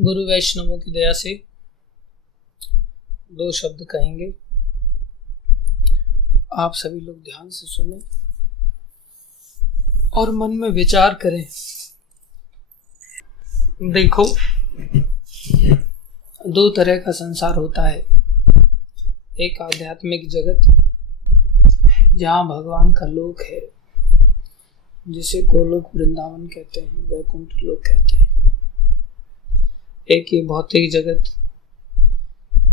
गुरु वैष्णवों की दया से दो शब्द कहेंगे। आप सभी लोग ध्यान से सुने और मन में विचार करें। देखो, दो तरह का संसार होता है। एक आध्यात्मिक जगत जहाँ भगवान का लोक है, जिसे गोलोक वृंदावन कहते हैं, वैकुंठ लोक कहते हैं। एक ये भौतिक जगत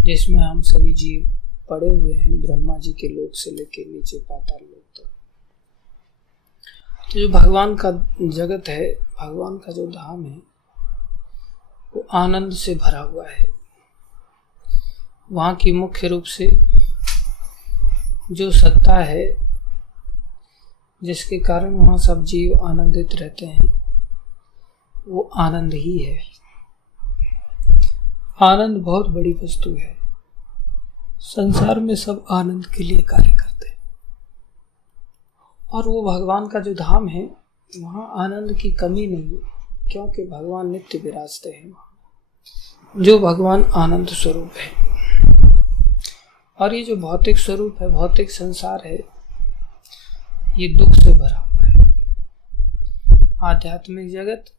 जिसमें हम सभी जीव पड़े हुए हैं, ब्रह्मा जी के लोक से लेके नीचे पाताल लोक तक। तो जो भगवान का जगत है, भगवान का जो धाम है, वो आनंद से भरा हुआ है। वहाँ की मुख्य रूप से जो सत्ता है, जिसके कारण वहाँ सब जीव आनंदित रहते हैं, वो आनंद ही है। आनंद बहुत बड़ी वस्तु है। संसार में सब आनंद के लिए कार्य करते हैं और वो भगवान का जो धाम है, वहाँ आनंद की कमी नहीं है, क्योंकि भगवान नित्य विराजते हैं वहाँ, जो भगवान आनंद स्वरूप है। और ये जो भौतिक स्वरूप है, भौतिक संसार है, ये दुख से भरा हुआ है। आध्यात्मिक जगत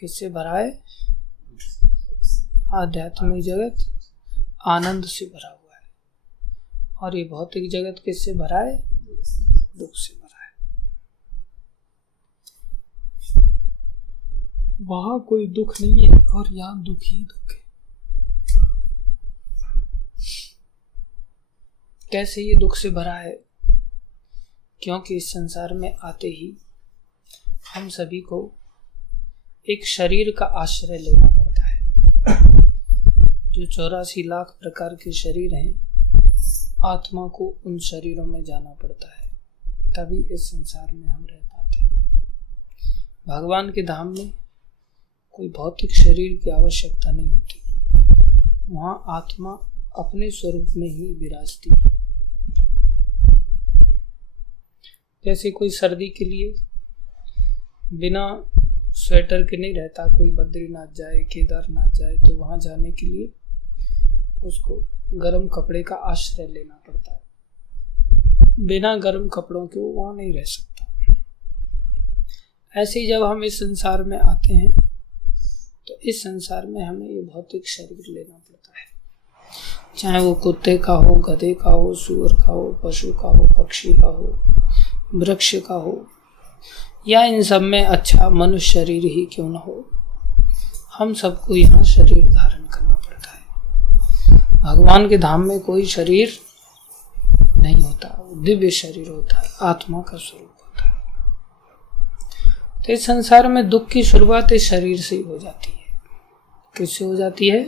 किससे भरा है? आध्यात्मिक जगत आनंद से भरा हुआ है। और ये भौतिक जगत किससे भरा है? दुख से भरा है। वहां कोई दुख नहीं है और यहाँ दुख ही दुख है। कैसे ये दुख से भरा है? क्योंकि इस संसार में आते ही हम सभी को एक शरीर का आश्रय लेना पड़ता है। जो 84 लाख प्रकार के शरीर हैं, आत्मा को उन शरीरों में जाना पड़ता है, तभी इस संसार में हम रह पाते हैं। भगवान के धाम में कोई भौतिक शरीर की आवश्यकता नहीं होती। वहाँ आत्मा अपने स्वरूप में ही विराजती है। जैसे कोई सर्दी के लिए बिना स्वेटर के नहीं रहता। कोई बद्रीनाथ जाए, केदारनाथ जाए, तो वहाँ जाने के लिए उसको गर्म कपड़े का आश्रय लेना पड़ता है। बिना गर्म कपड़ों के वो वहाँ नहीं रह सकता। ऐसे ही जब हम इस संसार में आते हैं, तो इस संसार में हमें ये भौतिक शरीर लेना पड़ता है। चाहे वो कुत्ते का हो, गधे का हो, सूअर का हो, पशु का हो, पक्षी का हो, वृक्ष का हो, या इन सब में अच्छा मनुष्य शरीर ही क्यों न हो, हम सबको यहाँ शरीर धारण करना पड़ता है। भगवान के धाम में कोई शरीर नहीं होता, वो दिव्य शरीर होता है, आत्मा का स्वरूप होता है। तो इस संसार में दुख की शुरुआत इस शरीर से ही हो जाती है। किससे हो जाती है?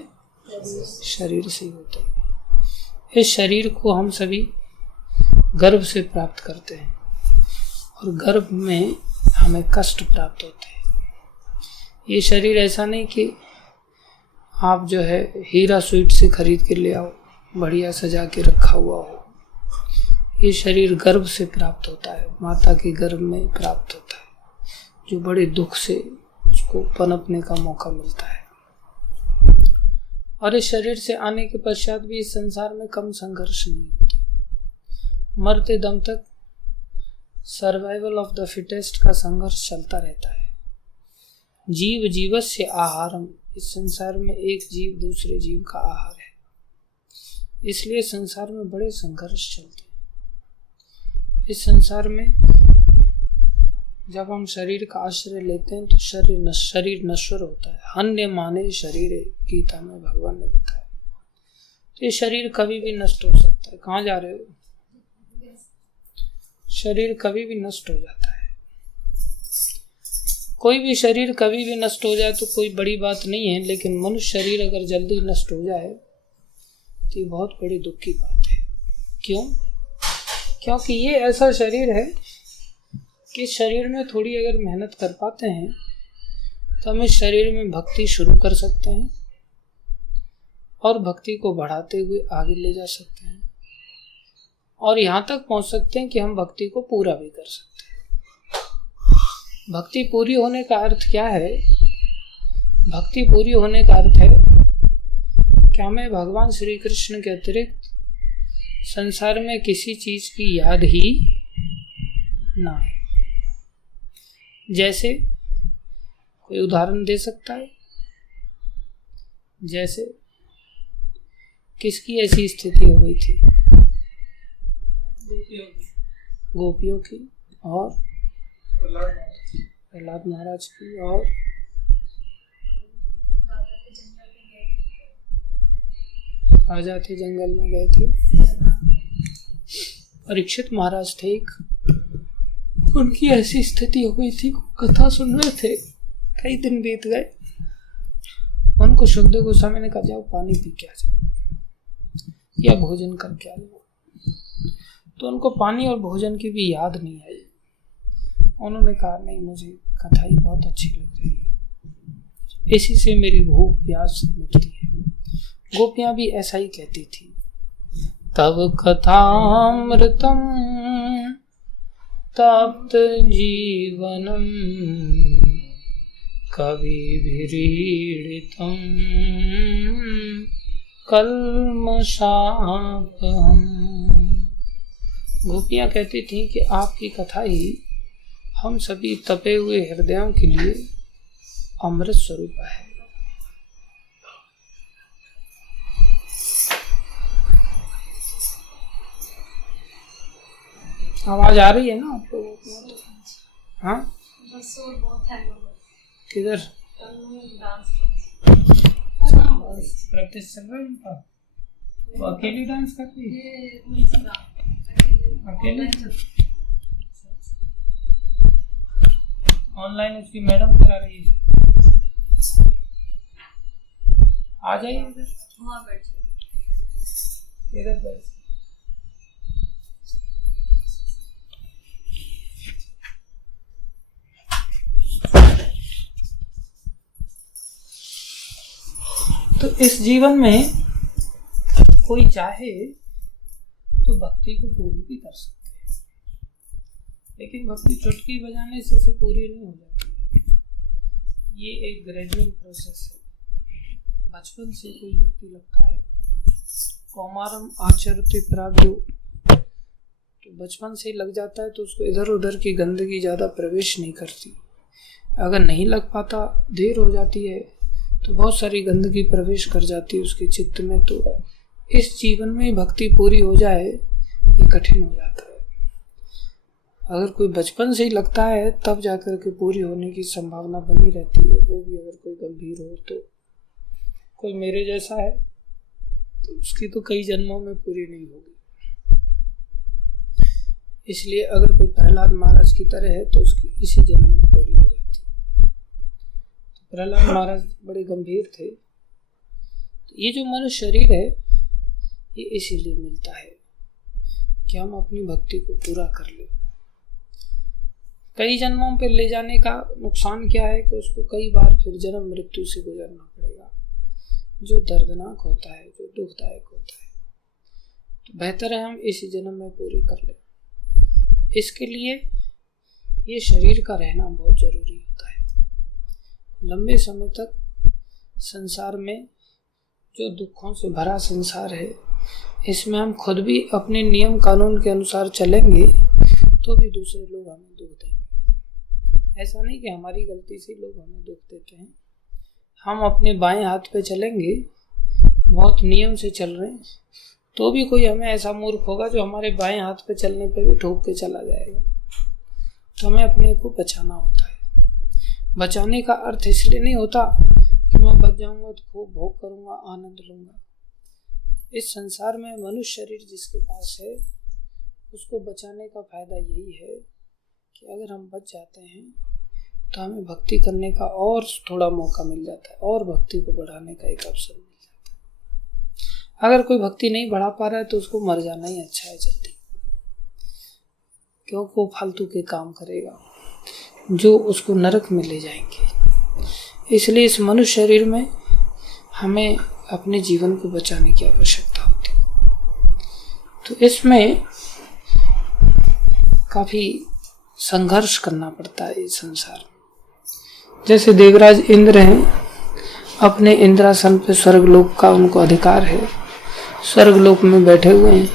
शरीर से ही होती है। इस शरीर को हम सभी गर्भ से प्राप्त करते हैं और गर्भ में हमें कष्ट प्राप्त होते हैं। ये शरीर ऐसा नहीं कि आप जो है हीरा स्वीट से खरीद के ले आओ, बढ़िया सजा के रखा हुआ हो। ये शरीर गर्भ से प्राप्त होता है, माता के गर्भ में प्राप्त होता है, जो बड़े दुख से उसको पनपने का मौका मिलता है। और इस शरीर से आने के पश्चात भी इस संसार में कम संघर्ष नहीं होते। मरते दम तक सर्वाइवल ऑफ द फिटेस्ट का संघर्ष चलता रहता है। जीव जीवस्य आहारम, इस संसार में एक जीव दूसरे जीव का आहार है। इसलिए संसार में बड़े संघर्ष चलते हैं। इस संसार में जब हम शरीर का आश्रय लेते हैं, तो शरीर नश्वर होता है। हन्य माने शरीर, गीता में भगवान ने बताया। तो ये शरीर कभी भी नष्ट हो सकता है। कहाँ जा रहे हो? शरीर कभी भी नष्ट हो जाता है। कोई भी शरीर कभी भी नष्ट हो जाए तो कोई बड़ी बात नहीं है, लेकिन मनुष्य शरीर अगर जल्दी नष्ट हो जाए तो ये बहुत बड़ी दुख की बात है। क्यों? क्योंकि ये ऐसा शरीर है कि शरीर में थोड़ी अगर मेहनत कर पाते हैं तो हम इस शरीर में भक्ति शुरू कर सकते हैं और भक्ति को बढ़ाते हुए आगे ले जा सकते हैं और यहाँ तक पहुँच सकते हैं कि हम भक्ति को पूरा भी कर सकते हैं। भक्ति पूरी होने का अर्थ क्या है? भक्ति पूरी होने का अर्थ है कि हमें भगवान श्री कृष्ण के अतिरिक्त संसार में किसी चीज की याद ही ना है। जैसे कोई उदाहरण दे सकता है? जैसे किसकी ऐसी स्थिति हो गई थी? गोपियों की और प्रहलाद महाराज की और राजा थे, जंगल में गए थे। परीक्षित महाराज थे एक, उनकी ऐसी स्थिति हो गई थी, कथा सुन रहे थे, कई दिन बीत गए, उनको सुखदेव गोस्वामी ने कहा जाओ पानी पी के आ जाओ या भोजन करके आ जाओ। तो उनको पानी और भोजन की भी याद नहीं आई। उन्होंने कहा नहीं, मुझे कथा ही बहुत अच्छी लग रही है, इसी से मेरी भूख प्यास मिटती है। गोपियां भी ऐसा ही कहती थी। तब कथामृतम तप्त जीवनम कविभिरीडितम कल्मषापहम। गोपियां कहती थी कि आपकी कथा ही हम सभी तपे हुए हृदयों के लिए अमृत स्वरूप है। आवाज आ रही है ना आपको? हाँ, किधर प्रैक्टिस चल रहा है उनका? वो अकेली डांस करती है? अकेले? ऑनलाइन उसकी मैडम करा रही है। आ जाइए इधर, इधर बैठ। तो इस जीवन में कोई चाहे तो भक्ति को पूरी भी कर सकते हैं, लेकिन भक्ति चुटकी बजाने से उसे पूरी नहीं हो जाती। ये एक ग्रेजुअल प्रोसेस है। बचपन से कोई व्यक्ति लगता है कौमारम आचरते प्राज्ञो, तो बचपन से लग जाता है तो उसको इधर उधर की गंदगी ज़्यादा प्रवेश नहीं करती। अगर नहीं लग पाता, देर हो जाती है, तो बहुत सारी गंदगी प्रवेश कर जाती है उसके चित्त में। तो इस जीवन में भक्ति पूरी हो जाए ये कठिन हो जाता है। अगर कोई बचपन से ही लगता है तब जाकर के पूरी होने की संभावना बनी रहती है, वो भी अगर कोई गंभीर हो। तो कोई मेरे जैसा है तो उसकी तो कई जन्मों में पूरी नहीं होगी। इसलिए अगर कोई प्रहलाद महाराज की तरह है तो उसकी इसी जन्म में पूरी हो जाती है। प्रहलाद महाराज बड़े गंभीर थे। तो ये जो मनुष्य शरीर है ये इसीलिए मिलता है कि हम अपनी भक्ति को पूरा कर लें। कई जन्मों पर ले जाने का नुकसान क्या है कि उसको कई बार फिर जन्म मृत्यु से गुजरना पड़ेगा, जो दर्दनाक होता है, जो दुखदायक होता है। तो बेहतर है हम इसी जन्म में पूरी कर लें। इसके लिए ये शरीर का रहना बहुत जरूरी होता है। लंबे समय तक संसार में जो दुखों से भरा संसार है, इसमें हम खुद भी अपने नियम कानून के अनुसार चलेंगे तो भी दूसरे लोग हमें दुख देंगे। ऐसा नहीं कि हमारी गलती से लोग हमें दुख देते हैं। हम अपने बाएं हाथ पे चलेंगे, बहुत नियम से चल रहे हैं, तो भी कोई हमें ऐसा मूर्ख होगा जो हमारे बाएं हाथ पे चलने पे भी ठोक के चला जाएगा। तो हमें अपने को बचाना होता है। बचाने का अर्थ इसलिए नहीं होता कि मैं बच जाऊंगा तो खूब भोग करूंगा, आनंद लूंगा। इस संसार में मनुष्य शरीर जिसके पास है उसको बचाने का फायदा यही है कि अगर हम बच जाते हैं तो हमें भक्ति करने का और थोड़ा मौका मिल जाता है और भक्ति को बढ़ाने का एक अवसर मिल जाता है। अगर कोई भक्ति नहीं बढ़ा पा रहा है तो उसको मर जाना ही अच्छा है जल्दी, क्योंकि वो फालतू के काम करेगा जो उसको नरक में ले जाएंगे। इसलिए इस मनुष्य शरीर में हमें अपने जीवन को बचाने की आवश्यकता होती है। तो इसमें काफी संघर्ष करना पड़ता है इस संसार में। जैसे देवराज इंद्र हैं, अपने इंद्रासन पे स्वर्गलोक का उनको अधिकार है, स्वर्गलोक में बैठे हुए हैं,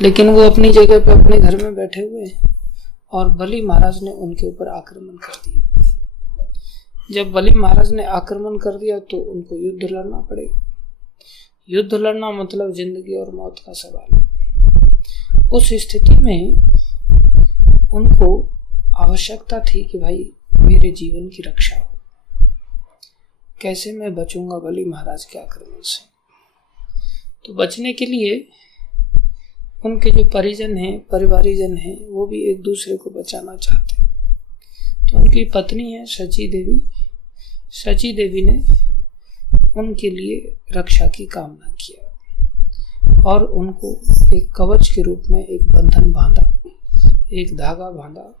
लेकिन वो अपनी जगह पे अपने घर में बैठे हुए हैं और बलि महाराज ने उनके ऊपर आक्रमण कर दिया। जब बलि महाराज ने आक्रमण कर दिया तो उनको युद्ध लड़ना पड़ेगा। युद्ध लड़ना मतलब जिंदगी और मौत का सवाल है। उस स्थिति में उनको आवश्यकता थी कि भाई मेरे जीवन की रक्षा हो, कैसे मैं बचूंगा बलि महाराज के आक्रमण से। तो बचने के लिए उनके जो परिजन हैं, परिवारीजन हैं, वो भी एक दूसरे को बचाना चाहते हैं। तो उनकी पत्नी है सची देवी, सची देवी ने उनके लिए रक्षा की कामना किया और उनको एक कवच के रूप में एक बंधन बांधा, एक धागा बांधा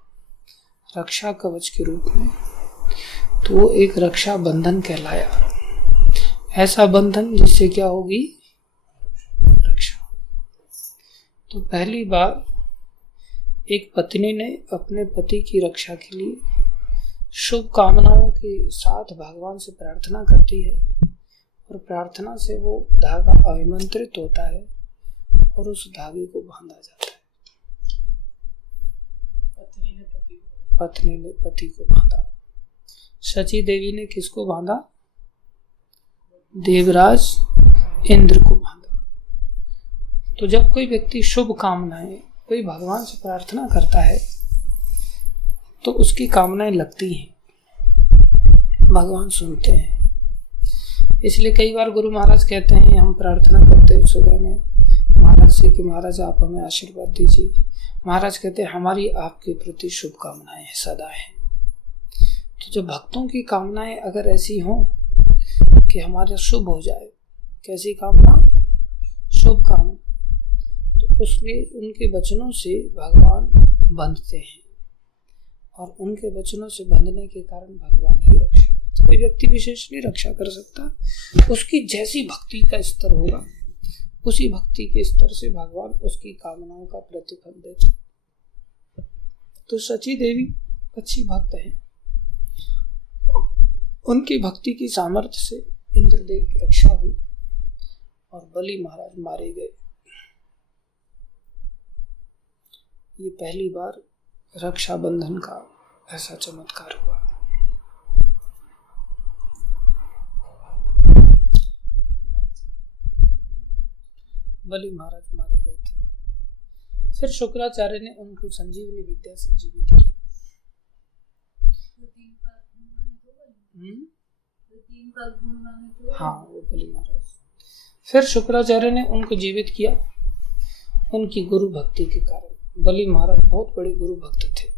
रक्षा कवच के रूप में। तो वो एक रक्षा बंधन कहलाया, ऐसा बंधन जिससे क्या होगी, रक्षा। तो पहली बार एक पत्नी ने अपने पति की रक्षा के लिए शुभ कामनाओं के साथ भगवान से प्रार्थना करती है और प्रार्थना से वो धागा अभिमंत्रित होता है और उस धागे को बांधा जाता है। पत्नी ने पति को बांधा। सची देवी ने किसको बांधा, देवराज इंद्र को बांधा। तो जब कोई व्यक्ति शुभ कामनाएं, कोई भगवान से प्रार्थना करता है तो उसकी कामनाएं लगती हैं, भगवान सुनते हैं। इसलिए कई बार गुरु महाराज कहते हैं, हम प्रार्थना करते हैं सुबह में महाराज से कि महाराज आप हमें आशीर्वाद दीजिए। महाराज कहते हैं हमारी आपके प्रति शुभकामनाएं सदा हैं। तो जब भक्तों की कामनाएं अगर ऐसी हों कि हमारा शुभ हो जाए, कैसी कामना, शुभ कामना, तो उसमें उनके वचनों से भगवान बंधते हैं और उनके वचनों से बंधने के कारण भगवान ही रक्षा करते। कोई व्यक्ति विशेष नहीं रक्षा कर सकता, उसकी जैसी भक्ति का स्तर होगा उसी भक्ति के स्तर से भगवान उसकी कामनाओं का प्रतिफल देते। तो सची देवी अच्छी भक्त है, उनकी भक्ति की सामर्थ्य से इंद्रदेव की रक्षा हुई और बलि महाराज मारे गए। ये पहली बार रक्षाबंधन का ऐसा चमत्कार हुआ। बलि महाराज मारे गए थे। फिर शुक्राचार्य ने उनको संजीवनी विद्या से जीवित किया। हाँ, वो बलि महाराज। फिर शुक्राचार्य ने उनको जीवित किया उनकी गुरु भक्ति के कारण। बलि महाराज बहुत बड़े गुरु भक्त थे,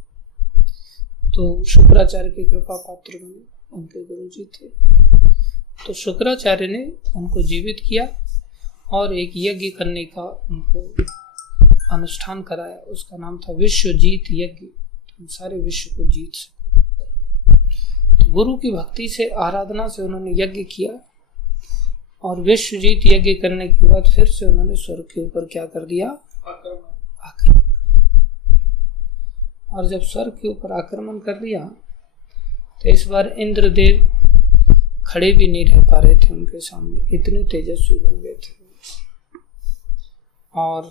तो शुक्राचार्य की कृपा पात्र बने, उनके गुरु जी थे। तो शुक्राचार्य ने उनको जीवित किया और एक यज्ञ करने का उनको अनुष्ठान कराया। उसका नाम था विश्वजीत यज्ञ, हम सारे विश्व को जीत सके। तो गुरु की भक्ति से, आराधना से उन्होंने यज्ञ किया और विश्वजीत यज्ञ करने के बाद फिर से उन्होंने स्वर्ग के ऊपर क्या कर दिया, आक्रमण। और जब स्वर्ग के ऊपर आक्रमण कर दिया तो इस बार इंद्रदेव खड़े भी नहीं रह पा रहे थे उनके सामने, इतने तेजस्वी बन गए थे। और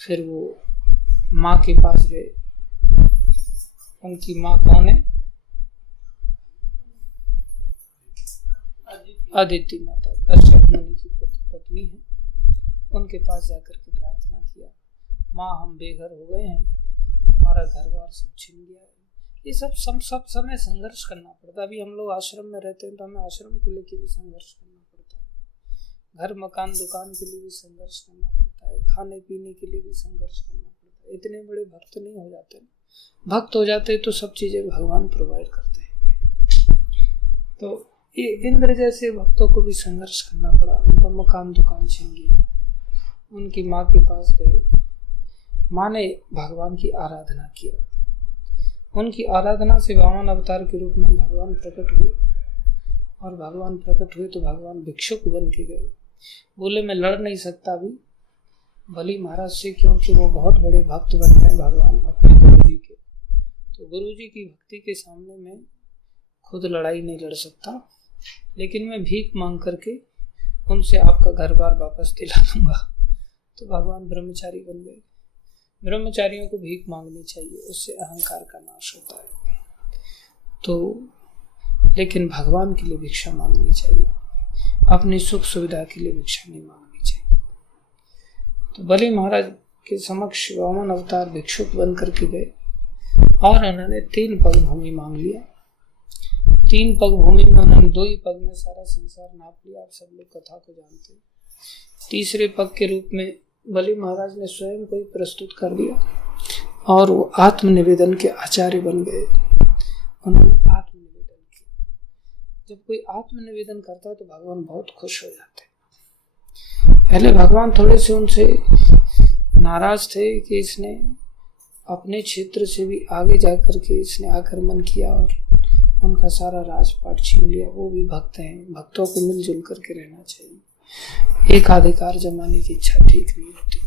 फिर वो माँ के पास गए। उनकी माँ कौन है, अदिति माता, कश्यप मुनि की पत्नी है। उनके पास जाकर के प्रार्थना किया, माँ हम बेघर हो गए हैं, हमारा घर बार सब छिन गया है। ये सब समय संघर्ष करना पड़ता है। अभी हम लोग आश्रम में रहते हैं तो हमें आश्रम को लेकर भी संघर्ष करना पड़ता है, घर मकान दुकान के लिए भी संघर्ष करना पड़ता है, खाने पीने के लिए भी संघर्ष करना पड़ता है। इतने बड़े भक्त नहीं हो जाते, भक्त हो जाते तो सब चीजें भगवान प्रोवाइड करते हैं। तो ये इंद्र जैसे भक्तों को भी संघर्ष करना पड़ा। उनका मकान दुकान छिन गया, उनकी माँ के पास गए, माँ ने भगवान की आराधना किया। उनकी आराधना से वामन अवतार के रूप में भगवान प्रकट हुए और भगवान प्रकट हुए तो भगवान भिक्षुक बन के गए। बोले मैं लड़ नहीं सकता अभी बलि महाराज से, क्योंकि वो बहुत बड़े भक्त बन गए भगवान अपने गुरु जी के। तो गुरु जी की भक्ति के सामने मैं खुद लड़ाई नहीं लड़ सकता, लेकिन मैं भीख मांग करके उनसे आपका घर बार वापस दिला दूंगा। तो भगवान ब्रह्मचारी बन गए। ब्रह्मचारियों को भीख मांगनी चाहिए, उससे अहंकार का नाश होता है। तो लेकिन भगवान के लिए भिक्षा मांगनी चाहिए, अपनी सुख सुविधा के लिए भिक्षा नहीं मांगनी चाहिए। तो बलि महाराज के समक्ष वामन अवतार भिक्षुक बन करके गए और उन्होंने 3 पग भूमि मांग लिया। 3 पग भूमि में उन्होंने 2 ही पग में सारा संसार नाप लिया। आप सब लोग कथा को जानते हैं। तीसरे पग के रूप में बलि महाराज ने स्वयं को प्रस्तुत कर दिया और वो आत्मनिवेदन के आचार्य बन गए। उन्होंने आत्मनिवेदन किया। जब कोई आत्मनिवेदन करता है तो भगवान बहुत खुश हो जाते हैं। पहले भगवान थोड़े से उनसे नाराज थे कि इसने अपने क्षेत्र से भी आगे जाकर के इसने आक्रमण किया और उनका सारा राजपाट छीन लिया। वो भी भक्त हैं, भक्तों को मिलजुल करके रहना चाहिए। एकाधिकार जमाने की इच्छा ठीक नहीं होती।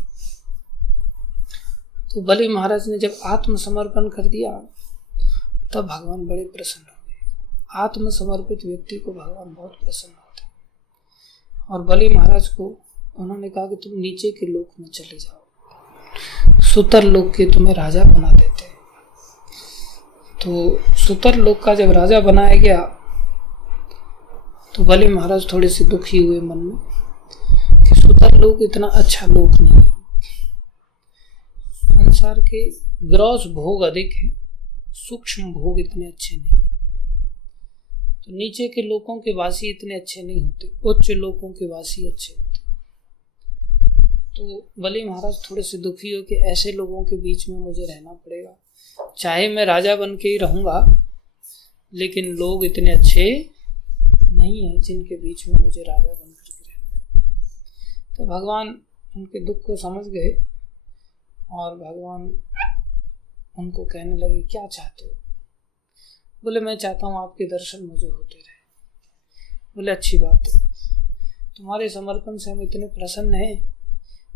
तो बलि महाराज ने जब आत्मसमर्पण कर दिया तब भगवान बड़े प्रसन्न हो गए। आत्मसमर्पित व्यक्ति को भगवान बहुत प्रसन्न होते हैं। और बलि महाराज को उन्होंने कहा कि तुम नीचे के लोक में चले जाओ, सुतर लोक के तुम्हें राजा बना देते हैं। तो सुतर लोक का जब राजा बनाया गया तो बलि महाराज थोड़े से दुखी हुए मन में कि सुतर लोक इतना अच्छा लोक नहीं है, संसार के ग्रॉस भोग अधिक है, सूक्ष्म भोग इतने अच्छे नहीं। तो नीचे के लोकों के वासी इतने अच्छे नहीं होते, उच्च लोकों के वासी अच्छे होते। तो बलि महाराज थोड़े से दुखी हो कि ऐसे लोगों के बीच में मुझे रहना पड़ेगा, चाहे मैं राजा बन के ही रहूंगा लेकिन लोग इतने अच्छे नहीं हैं जिनके बीच में मुझे राजा बन करके रहना है। तो भगवान उनके दुख को समझ गए और भगवान उनको कहने लगे क्या चाहते हो। बोले मैं चाहता हूँ आपके दर्शन मुझे होते रहे। बोले अच्छी बात है, तुम्हारे समर्पण से हम इतने प्रसन्न हैं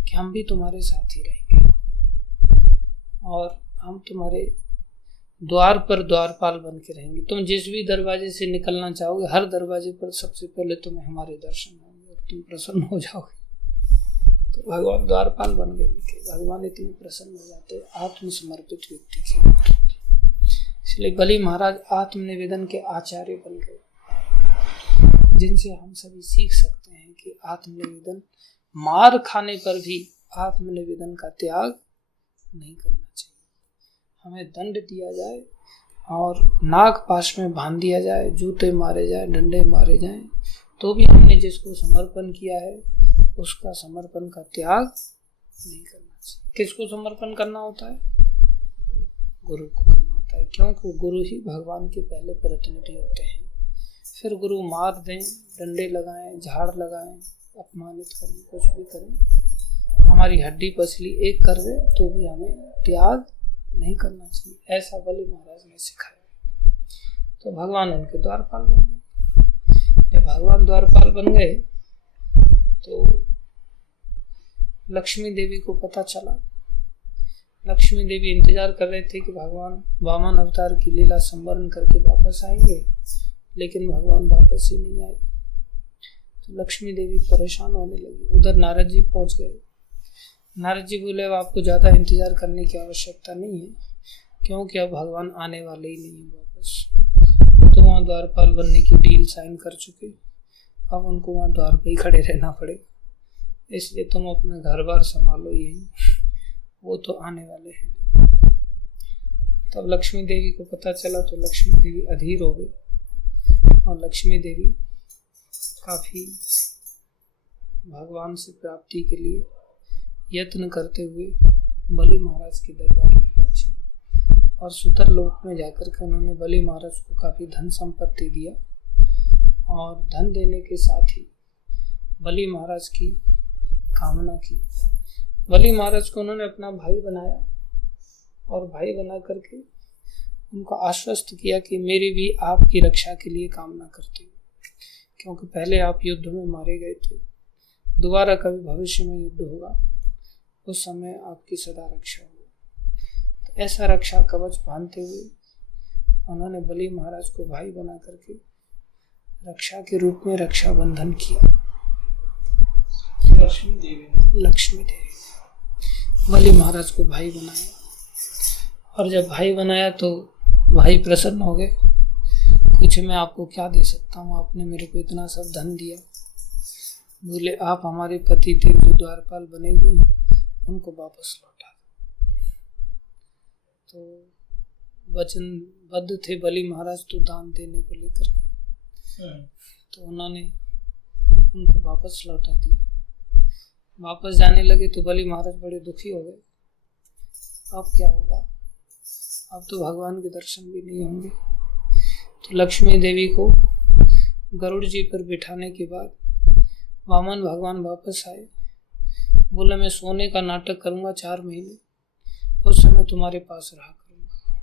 कि हम भी तुम्हारे साथ ही रहेंगे और हम तुम्हारे द्वार पर द्वारपाल बन के रहेंगे। तुम जिस भी दरवाजे से निकलना चाहोगे हर दरवाजे पर सबसे पहले तुम्हें हमारे दर्शन होंगे और तुम प्रसन्न हो जाओगे। तो भगवान द्वारपाल बन गए उनके। भगवान इतने प्रसन्न हो जाते आत्मसमर्पित व्यक्ति से। इसलिए बलि महाराज आत्मनिवेदन के आचार्य बन गए, जिनसे हम सभी सीख सकते हैं कि आत्मनिवेदन, मार खाने पर भी आत्मनिवेदन का त्याग नहीं करना चाहिए। हमें दंड दिया जाए और नाग पाश में बांध दिया जाए, जूते मारे जाए, डंडे मारे जाए, तो भी हमने जिसको समर्पण किया है उसका समर्पण का त्याग नहीं करना चाहिए। किसको समर्पण करना होता है? गुरु को करना होता है, क्योंकि गुरु ही भगवान के पहले प्रतिनिधि होते हैं। फिर गुरु मार दें, डंडे लगाएं, झाड़ लगाएं, अपमानित करें, कुछ भी करें, हमारी हड्डी पसली एक कर दे तो भी हमें त्याग नहीं करना चाहिए। ऐसा बलि महाराज ने सिखाया। तो भगवान उनके द्वारपाल बन गए। जब भगवान द्वारपाल बन गए तो लक्ष्मी देवी को पता चला। लक्ष्मी देवी इंतजार कर रहे थे कि भगवान वामन अवतार की लीला संवरण करके वापस आएंगे, लेकिन भगवान वापस ही नहीं आए। तो लक्ष्मी देवी परेशान होने लगी। उधर नारद जी पहुंच गए। नारद जी बोले अब आपको ज़्यादा इंतजार करने की आवश्यकता नहीं है, क्योंकि अब भगवान आने वाले ही नहीं है वापस। तो वहाँ द्वारपाल बनने की डील साइन कर चुके, अब उनको वहाँ द्वार पे ही खड़े रहना पड़ेगा। इसलिए तुम अपना घर बार संभालो, यही वो तो आने वाले हैं। तब लक्ष्मी देवी को पता चला तो लक्ष्मी देवी अधीर हो गई और लक्ष्मी देवी काफ़ी भगवान से प्राप्ति के लिए यत्न करते हुए बलि महाराज के दरबार में पहुंची और सुतर लोक में जाकर के उन्होंने बलि महाराज को काफ़ी धन संपत्ति दिया और धन देने के साथ ही बलि महाराज की कामना की। बलि महाराज को उन्होंने अपना भाई बनाया और भाई बना करके उनको आश्वस्त किया कि मेरी भी आपकी रक्षा के लिए कामना करती हूँ, क्योंकि पहले आप युद्ध में मारे गए थे, दोबारा कभी भविष्य में युद्ध होगा, उस समय आपकी सदा रक्षा हो। तो ऐसा रक्षा कवच बांधते हुए उन्होंने बलि महाराज को भाई बना करके रक्षा के रूप में रक्षाबंधन किया। लक्ष्मी देवी बलि महाराज को भाई बनाया, और जब भाई बनाया तो भाई प्रसन्न हो गए। पूछे मैं आपको क्या दे सकता हूँ, आपने मेरे को इतना सब धन दिया। बोले आप हमारे पति देव जो द्वारपाल बने हुए हैं उनको वापस लौटा दो। तो वचनबद्ध थे बलि महाराज तो दान देने को लेकर, तो उन्होंने उनको वापस लौटा दिया। वापस जाने लगे तो बलि महाराज बड़े दुखी हो गए। अब क्या होगा, अब तो भगवान के दर्शन भी नहीं होंगे। तो लक्ष्मी देवी को गरुड़ जी पर बिठाने के बाद वामन भगवान वापस आए। बोला मैं सोने का नाटक करूंगा 4 महीने, उस समय तुम्हारे पास रहा करूंगा,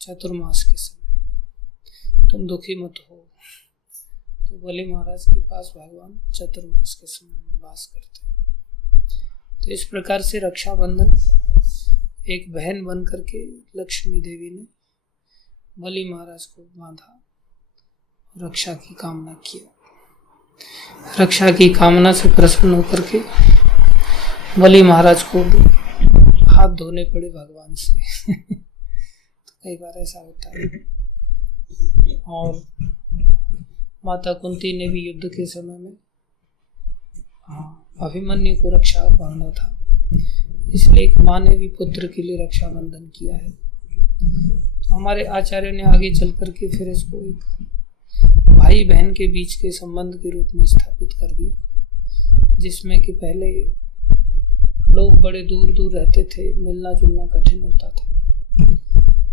चतुर्मास के समय, तुम दुखी मत हो। तो बलि महाराज के पास भगवान चतुर्मास के समय में वास करते हैं। तो इस प्रकार से रक्षाबंधन एक बहन बन करके लक्ष्मी देवी ने बलि महाराज को बांधा, रक्षा की कामना किया। रक्षा की कामना से प्रसन्न होकर के बलि महाराज को हाथ धोने पड़े भगवान से। तो कई बार ऐसा होता है। और माता कुंती ने भी युद्ध के समय में अभिमन्यु को रक्षा बांधा था, इसलिए एक माँ ने भी पुत्र के लिए रक्षाबंधन किया है। तो हमारे आचार्य ने आगे चल करके फिर इसको एक भाई बहन के बीच के संबंध के रूप में स्थापित कर दिया, जिसमें कि पहले लोग बड़े दूर दूर रहते थे, मिलना जुलना कठिन होता था।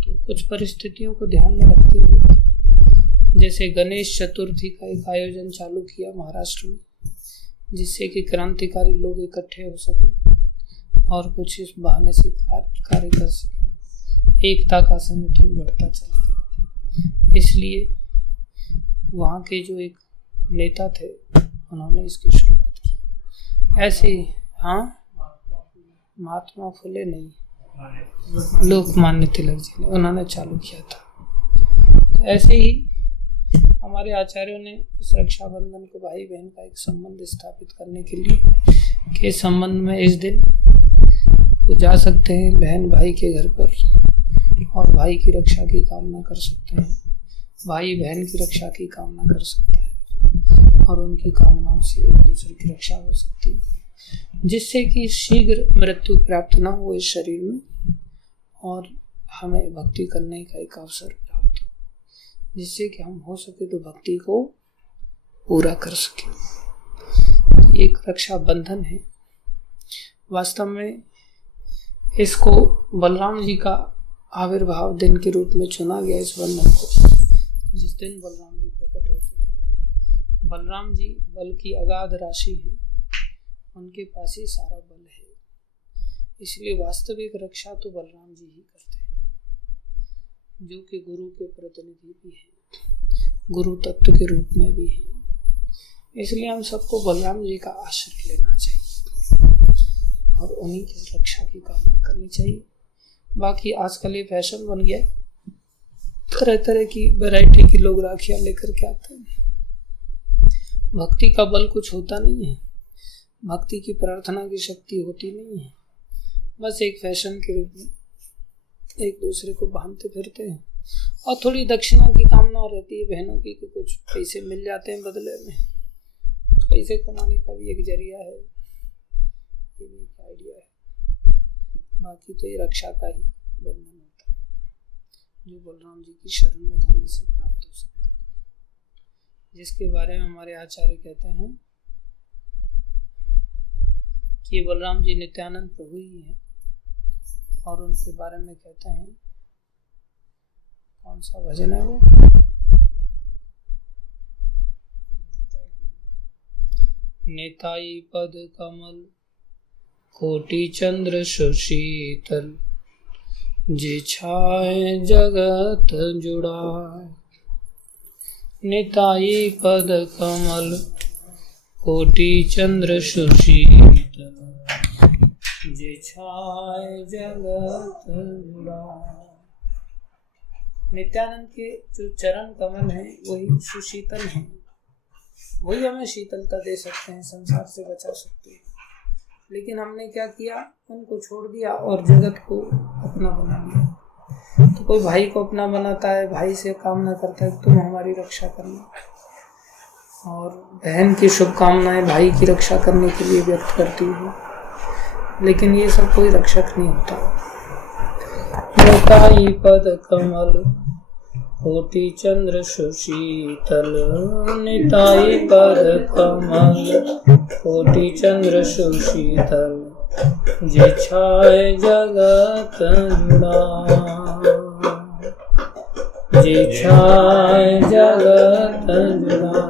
तो कुछ परिस्थितियों को ध्यान में रखते हुए जैसे गणेश चतुर्थी का एक आयोजन चालू किया महाराष्ट्र में, जिससे कि क्रांतिकारी लोग इकट्ठे हो सके और कुछ इस बहाने से कार्य कर सके, एकता का संगठन बढ़ता चला गया। इसलिए वहाँ के जो एक नेता थे उन्होंने इसकी शुरुआत की। ऐसे ही महात्मा फुले नहीं, लोकमान्य तिलक जी ने उन्होंने चालू किया था। ऐसे ही हमारे आचार्यों ने इस रक्षाबंधन को भाई बहन का एक संबंध स्थापित करने के लिए के संबंध में इस दिन वो जा सकते हैं बहन भाई के घर पर और भाई की रक्षा की कामना कर सकते हैं, भाई बहन की रक्षा की कामना कर सकता है और उनकी कामनाओं से एक दूसरे की रक्षा हो सकती है, जिससे कि शीघ्र मृत्यु प्राप्त न हो इस शरीर में और हमें भक्ति करने का एक अवसर प्राप्त हो, जिससे कि हम हो सके तो भक्ति को पूरा कर सके। एक रक्षा बंधन है। वास्तव में इसको बलराम जी का आविर्भाव दिन के रूप में चुना गया। इस बंधन को जिस दिन बलराम जी प्रकट होते हैं, बलराम जी बल की अगाध राशि है, उनके पास ही सारा बल है, इसलिए वास्तविक रक्षा तो बलराम जी ही करते हैं, जो कि गुरु के प्रतिनिधि भी हैं, गुरु तत्व के रूप में भी हैं। इसलिए हम सबको बलराम जी का आश्रय लेना चाहिए और उन्हीं की रक्षा की कामना करनी चाहिए। बाकी आजकल ये फैशन बन गया, तरह तरह की वैरायटी की लोग राखियां लेकर के आते हैं। भक्ति का बल कुछ होता नहीं है, भक्ति की प्रार्थना की शक्ति होती नहीं है, बस एक फैशन के रूप में एक दूसरे को बांधते फिरते हैं और थोड़ी दक्षिणा की कामना रहती है बहनों की कि कुछ पैसे मिल जाते हैं बदले में। पैसे कमाने का भी एक जरिया है, ये भी एक आइडिया है। बाकी तो ये रक्षा का ही बंधन होता है, जो बलराम जी की शरण में जाने से प्राप्त हो सकता है, जिसके बारे में हमारे आचार्य कहते हैं कि बलराम जी नित्यानंद प्रभु ही हैं और उनके बारे में कहते हैं, कौन सा भजन है वो, नेताई पद कमल कोटि चंद्र सुशीतल, जे छाए जगत जुड़ाए। नेताई पद कमल कोटि चंद्र सुशीतल, जे छाए जगत जुड़ाए। नित्यानंद के जो चरण कमल हैं वही सुशीतल हैं, वही हमें शीतलता दे सकते हैं, संसार से बचा सकते हैं। लेकिन हमने क्या किया, उनको छोड़ दिया और जगत को अपना बना लिया। तो कोई भाई को अपना बनाता है, भाई से कामना करता है तुम हमारी रक्षा करना, और बहन की शुभकामनाएं भाई की रक्षा करने के लिए व्यक्त करती हूँ। लेकिन ये सब कोई रक्षक नहीं होता। निताई पद कमल कोटि चंद्र सुशीतल, निताई पद कमल कोटि चंद्र सुशीतल, जे छाए जगत जुड़ा, जे छाए जगत जुड़ा।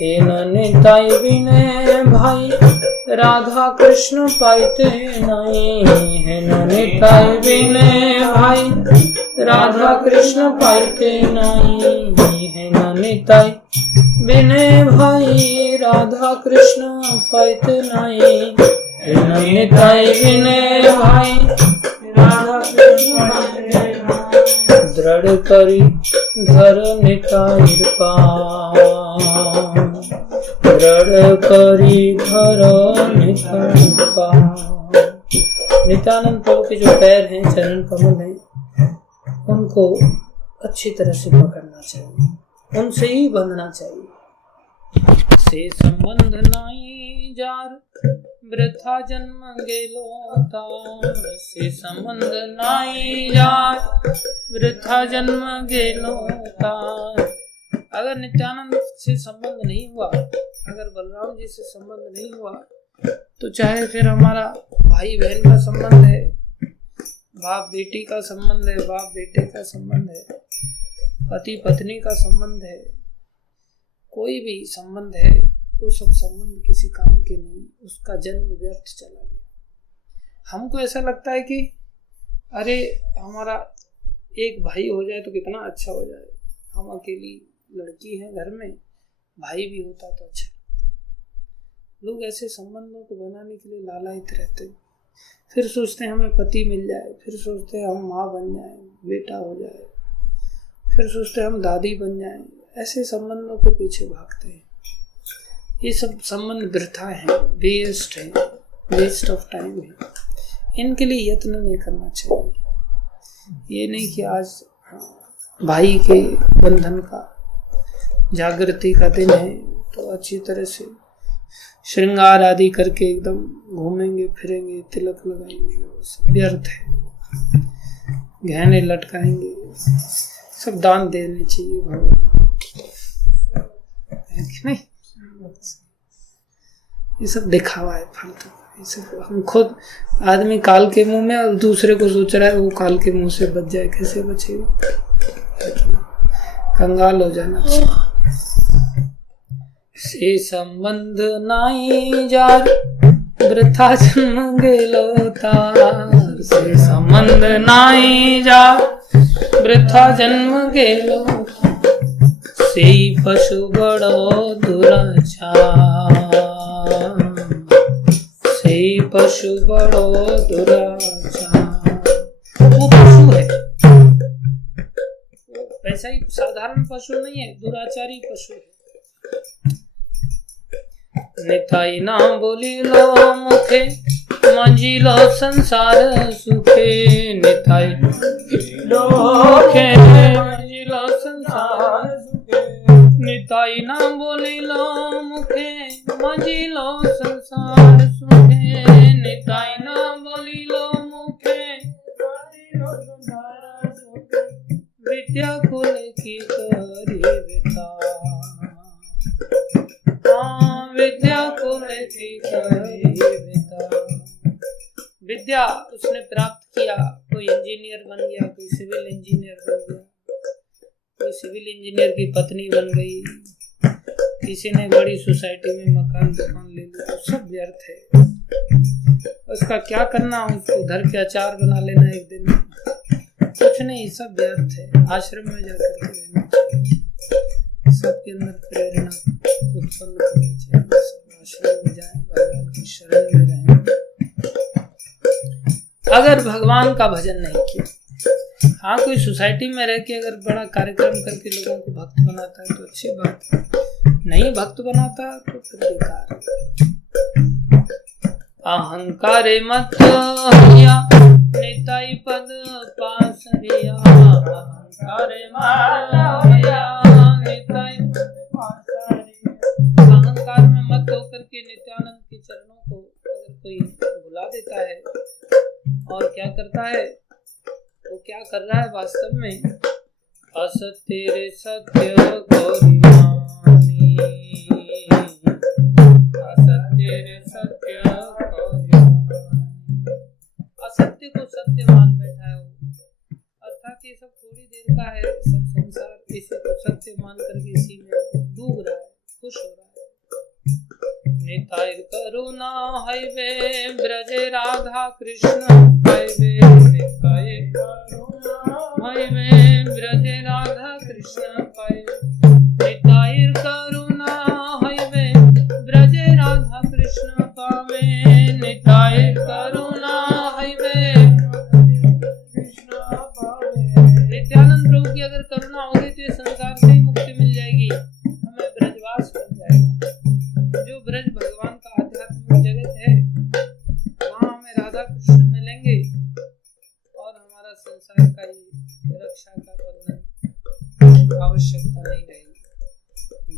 हे निताई बिने भाई राधा कृष्ण पाइते नहीं, है निताई बिने भाई राधा कृष्ण पाइते नहीं, है निताई बिने भाई राधा कृष्ण पाइते नहीं, है निताई बिने भाई राधा कृष्ण पाइते नहीं। दृढ़ करी धर निताई पाँव, दृढ़ करी धर निताई पाँव। नित्यानंद प्रभु के जो पैर हैं, चरण कमल हैं, उनको अच्छी तरह से पकड़ना चाहिए, उनसे ही बंधना चाहिए। से संबंध नाई जार वृथा जन्म गेलो तार, से संबंध नाई जार वृथा जन्म गेलो तार। अगर नित्यानंद से संबंध नहीं हुआ, अगर बलराम जी से संबंध नहीं हुआ, तो चाहे फिर हमारा भाई बहन का संबंध है, बाप बेटी का संबंध है, बाप बेटे का संबंध है, पति पत्नी का संबंध है, कोई भी संबंध है, वो सब संबंध किसी काम के नहीं, उसका जन्म व्यर्थ चला गया। हमको ऐसा लगता है कि अरे हमारा एक भाई हो जाए तो कितना अच्छा हो जाए, हम अकेली लड़की हैं घर में, भाई भी होता तो अच्छा। लोग ऐसे संबंधों को बनाने के लिए लालायित रहते हैं, फिर सोचते हैं हमें पति मिल जाए, फिर सोचते हैं हम माँ बन जाए, बेटा हो जाए, फिर सोचते हैं हम दादी बन जाए। ऐसे संबंधों के पीछे भागते हैं। ये सब संबंध वृथा है, वेस्ट है, वेस्ट ऑफ टाइम है। इनके लिए यत्न नहीं करना चाहिए। ये नहीं कि आज भाई के बंधन का जागृति का दिन है तो अच्छी तरह से श्रृंगार आदि करके एकदम घूमेंगे फिरेंगे, तिलक लगाएंगे, सब व्यर्थ है। गहने लटकाएंगे, सब दान देने चाहिए भगवान, है कि नहीं? ये सब दिखावा है फालतू। ये सब हम खुद आदमी काल के मुंह में, और दूसरे को सोच रहा है वो काल के मुंह से बच जाए। कैसे बचेगा? कंगाल हो जाना चाहिए। से संबंध नाई जार वृथा जन्म गेलो तार, से संबंध नाई जार वृथा जन्म गेलो, से पशु बड़ो दुराचार, से पशु बड़ो दुराचार। वो पशु है, वैसा ही साधारण पशु नहीं है, दुराचारी पशु है। निताई नाम बोली लो मुखे, मंजी लो संसार सुखे, निताई लो मुखे मंजी लो संसार सुखे, निताई नाम बोली लो मुखे, मंजी लो संसार सुखे, निताई नाम बोली लो मुखे, मंजी लो संसार सुखे, विद्या कुल की करी विता, विद्या को विद्या उसने प्राप्त किया। कोई इंजीनियर बन गया, कोई सिविल इंजीनियर बन गया, कोई सिविल इंजीनियर की पत्नी बन गई, किसी ने बड़ी सोसाइटी में मकान दुकान ले लिया, सब व्यर्थ है। उसका क्या करना, उसको धर के अचार बना लेना एक दिन, कुछ नहीं, सब व्यर्थ है। आश्रम में जाकर रहना चाहिए, सबके अंदर प्रेरणा उत्पन्न करनी चाहिए, आश्रम में जाएं, भगवान की शरण में रहें। अगर भगवान का भजन नहीं किया, हाँ, कोई सोसाइटी में रह के अगर बड़ा कार्यक्रम करके लोगों को भक्त बनाता है तो अच्छी बात है, नहीं भक्त बनाता तो फिर बेकार। अहंकारे मत हरिया निताई पद पासरिया, अहंकारे मत हरिया निताई पद पासरिया। अहंकार में मत होकर के नित्यानंद के चरणों को अगर कोई भुला देता है और क्या करता है, वो क्या कर रहा है वास्तव में, असत्य रे सत्य गौरी मानी, असत्य रे सत्य गौरी मानी। असत्य को सत्य मान बैठा है वो, अर्थात ये सब थोड़ी देर का है, सब संसार इसे को सत्य मान करके इसी में डूब रहा है, खुश हो रहा है। निताई करुणा हैवे ब्रजे राधा कृष्ण हैवे, निताई करुणा हैवे ब्रजे राधा कृष्ण हैवे, निताई करुणा हैवे ब्रजे राधा कृष्ण पावे, निताई करुणा हैवे कृष्ण पावे। नित्यानंद प्रभु की अगर करुणा होगी तो संसार से ही मुक्ति मिल जाएगी, हमें ब्रजवास मिल जाएगा। जो ब्रज भगवान का आध्यात्मिक जगत है वहाँ हमें राधा कृष्ण मिलेंगे और हमारा संसार का ही रक्षा का बंधन आवश्यकता नहीं रहेगी।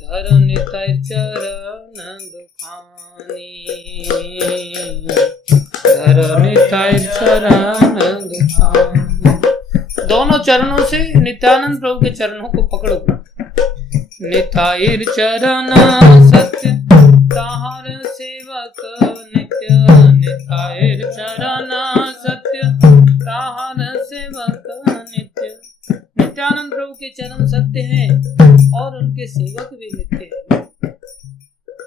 धर निताई चरण दुखानी, धर निताई चरण दुखानी। दोनों चरणों से नित्यानंद प्रभु के चरणों को पकड़ो। निताई चरण सत्य ताहार सेवक नित्य, निताई चरण सत्य ताहार सेवक नित्य। नित्यानंद प्रभु के चरण सत्य हैं और उनके सेवक भी नित्य हैं।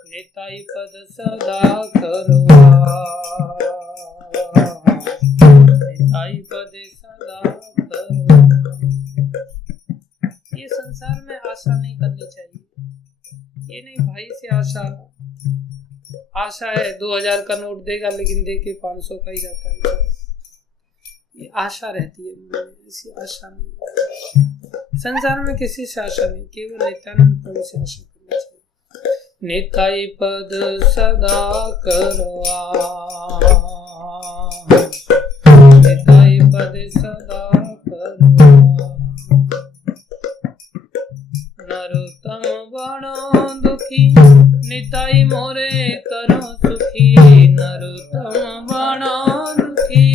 निताई पद सदा करवा, निताई पद सदा करवा। ये संसार में आशा नहीं करनी चाहिए, ये नहीं भाई से आशा है 2000 का नोट देगा लेकिन दे के 500 का ही जाता है, ये आशा रहती है, ऐसी आशा नहीं। संसार में किसी से आशा नहीं, केवल नित्यानंद प्रभु से आशा करनी चाहिए। निताई पद सदा करवा, निताई पद सदा करवा। नरोत्तम बड़ो दुखी निताई मोरे करो सुखी, नरोत्तम बड़ो दुखी,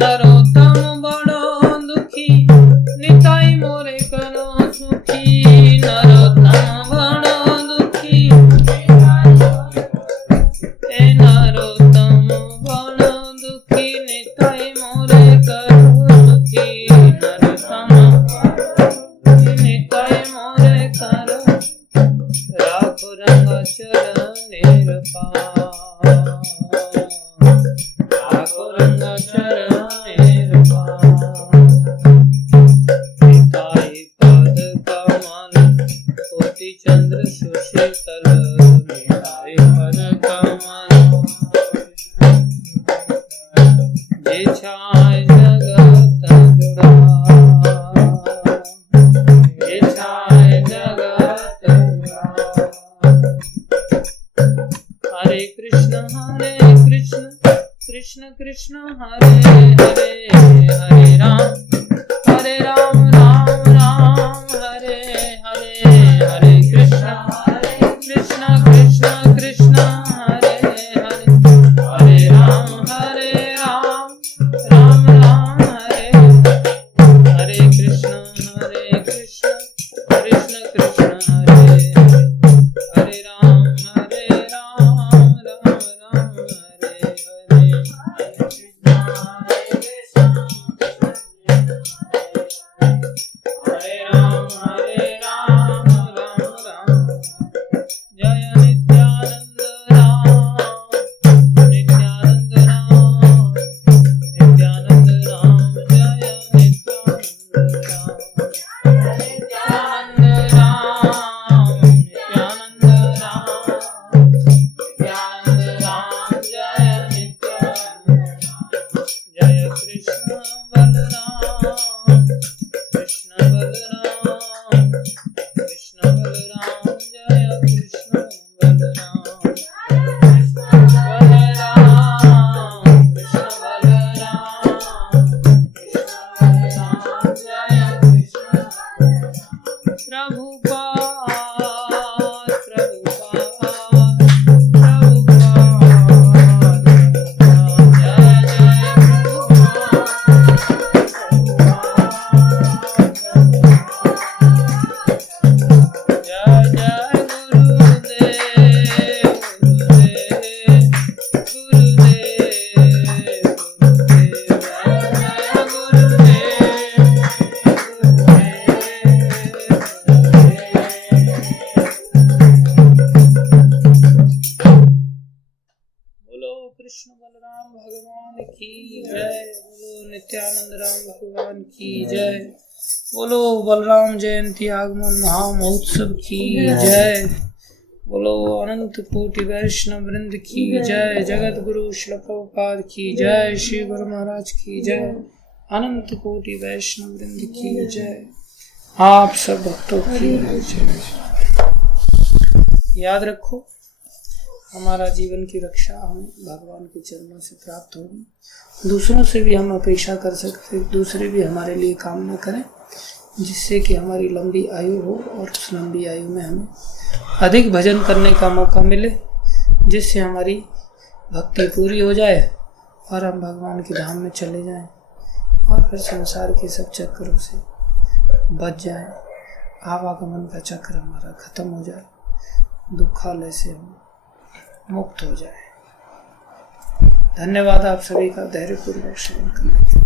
नरोत्तम बड़ो दुखी निताई मोरे करो सुखी, नरोत्तम बड़ो दुखी, ए नरोत्तम बड़ो दुखी निताई मोरे करो सुखी, नरोत्तम निताई मोरे करो। राखो रंगा चरणेर पास, राखो रंगा चरणेर पास। निताई पद कमल कोटि चंद्र सुशीतल, निताई पद कमल जे छाय जगत जुड़ा, जे छाय जगत जुड़ा। हरे कृष्ण कृष्ण कृष्ण हरे हरे, हरे राम राम राम हरे हरे, हरे कृष्ण कृष्ण कृष्ण हरे हरे, हरे राम राम राम हरे, हरे कृष्ण कृष्ण कृष्ण हरे हरे, हरे राम राम राम हरे हरे। हरे राम राम राम। जय नित्यानंद राम, नित्यानंद राम, नित्यानंद राम, जय नित्यानंद राम, नित्यानंद राम, नित्यानंद राम, नित्यानंद राम, जय नित्यानंद राम। जय कृष्ण कृष्ण बलराम कृष्ण बलराम जय कृष्ण बलराम कृष्ण बलराम भगवान की जय। बोलो नित्यानंद राम भगवान की जय। बोलो बलराम जयंती आगमन महामहोत्सव की जय। बोलो अनंत कोटि वैष्णव वृंद की जय। जगत गुरु श्रील प्रभुपाद की जय। श्री गुरु महाराज की जय। अनंत कोटि वैष्णव वृंद की जय। आप सब भक्तों की जय। याद रखो, हमारा जीवन की रक्षा हमें भगवान के चरणों से प्राप्त होगी। दूसरों से भी हम अपेक्षा कर सकते, दूसरे भी हमारे लिए कामना करें, जिससे कि हमारी लंबी आयु हो और उस लंबी आयु में हमें अधिक भजन करने का मौका मिले, जिससे हमारी भक्ति पूरी हो जाए और हम भगवान के धाम में चले जाएं और फिर संसार के सब चक्करों से बच जाएं। आवागमन का चक्र हमारा खत्म हो जाए, दुखालय से हम मुक्त हो जाए। धन्यवाद आप सभी का धैर्यपूर्वक श्रवण करने के लिए।